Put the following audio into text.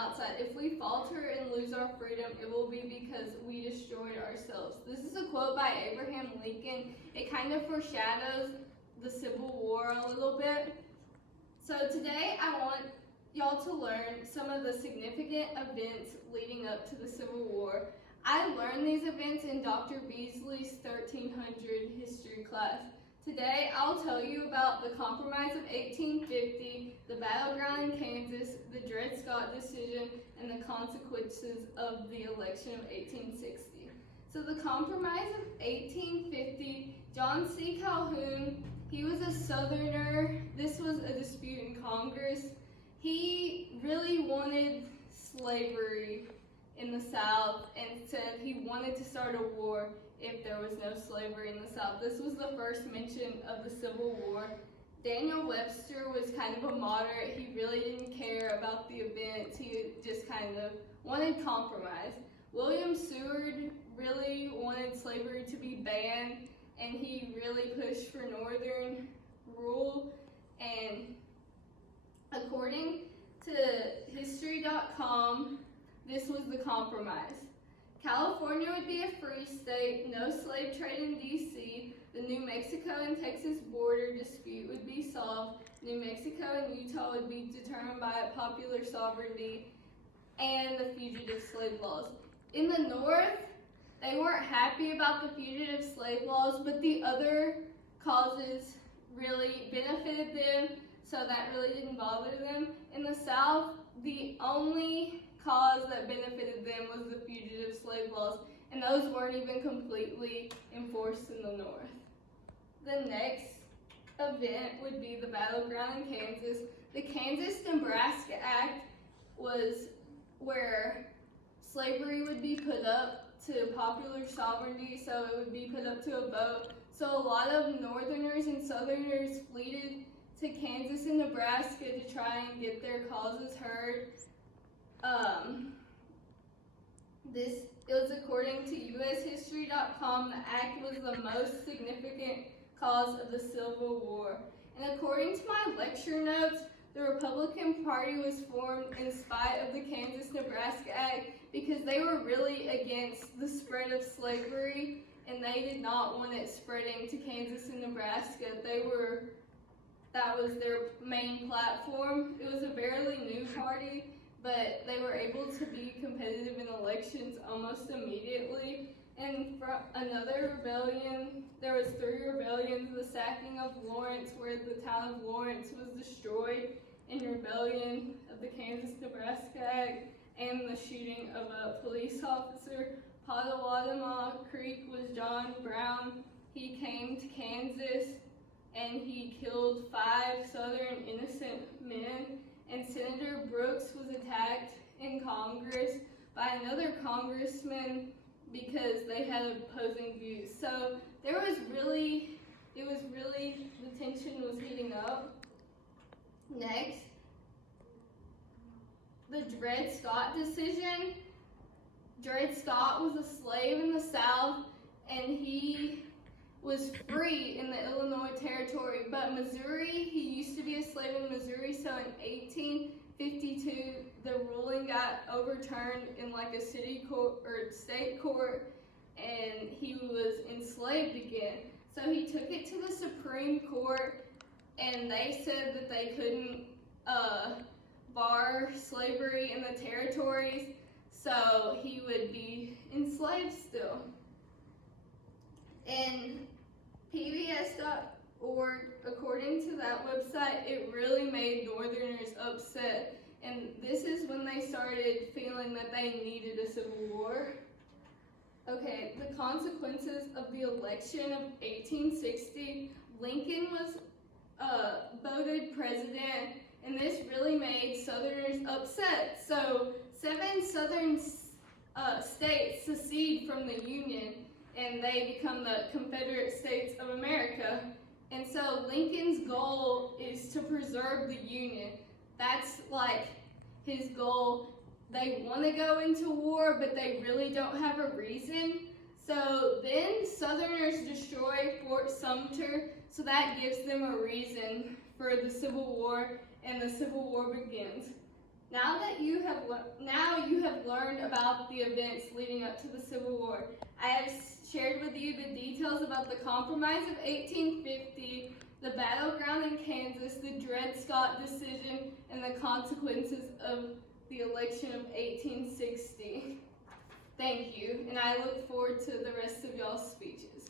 outside. If we falter and lose our freedom, it will be because we destroyed ourselves. This is a quote by Abraham Lincoln. It kind of foreshadows the Civil War a little bit. So today I want y'all to learn some of the significant events leading up to the Civil War. I learned these events in Dr. Beasley's 1300 history class. Today I'll tell you about the Compromise of 1850, the battleground in Kansas, the Dred Scott decision, and the consequences of the election of 1860. So the Compromise of 1850, John C. Calhoun, he was a Southerner. This was a dispute in Congress. He really wanted slavery in the South and said he wanted to start a war if there was no slavery in the South. This was the first mention of the Civil War. Daniel Webster was kind of a moderate. He really didn't care about the events. He just kind of wanted compromise. William Seward really wanted slavery to be banned, and he really pushed for Northern rule. And according to history.com, this was the compromise. California would be a free state, no slave trade in D.C., the New Mexico and Texas border dispute would be solved, New Mexico and Utah would be determined by popular sovereignty, and the fugitive slave laws. In the North, they weren't happy about the fugitive slave laws, but the other causes really benefited them, so that really didn't bother them. In the South, the only cause that benefited them was the fugitive slave laws, and those weren't even completely enforced in the North. The next event would be the battleground in Kansas. The Kansas-Nebraska Act was where slavery would be put up to popular sovereignty, so it would be put up to a vote. So a lot of Northerners and Southerners fled to Kansas and Nebraska to try and get their causes heard. It was according to ushistory.com, the act was the most significant cause of the Civil War. And according to my lecture notes, the Republican Party was formed in spite of the Kansas-Nebraska Act because they were really against the spread of slavery, and they did not want it spreading to Kansas and Nebraska. That was their main platform. It was a fairly new party, but they were able to be competitive in elections almost immediately. And from another rebellion, there was 3 rebellions: the sacking of Lawrence, where the town of Lawrence was destroyed in rebellion of the Kansas-Nebraska Act, and the shooting of a police officer. Pottawatomie Creek was John Brown. He came to Kansas and he killed 5 Southern innocent men. And Senator Brooks was attacked in Congress by another congressman because they had opposing views. So the tension was heating up. Next, the Dred Scott decision. Dred Scott was a slave in the South, and he was free in the Illinois Territory, but Missouri, he used to be a slave in Missouri, so in 1852, the ruling got overturned in like a city court or state court, and he was enslaved again. So he took it to the Supreme Court, and they said that they couldn't bar slavery in the territories, so he would be enslaved still. And PBS.org, according to that website, it really made Northerners upset. And this is when they started feeling that they needed a civil war. Okay, the consequences of the election of 1860, Lincoln was voted president, and this really made Southerners upset. So 7 Southern states secede from the Union, and they become the Confederate States of America. And so Lincoln's goal is to preserve the Union. That's like his goal. They want to go into war, but they really don't have a reason. So then Southerners destroy Fort Sumter, so that gives them a reason for the Civil War, and the Civil War begins. Now you have learned about the events leading up to the Civil War. I have shared with you the details about the Compromise of 1850, the battleground in Kansas, the Dred Scott decision, and the consequences of the election of 1860. Thank you, and I look forward to the rest of y'all's speeches.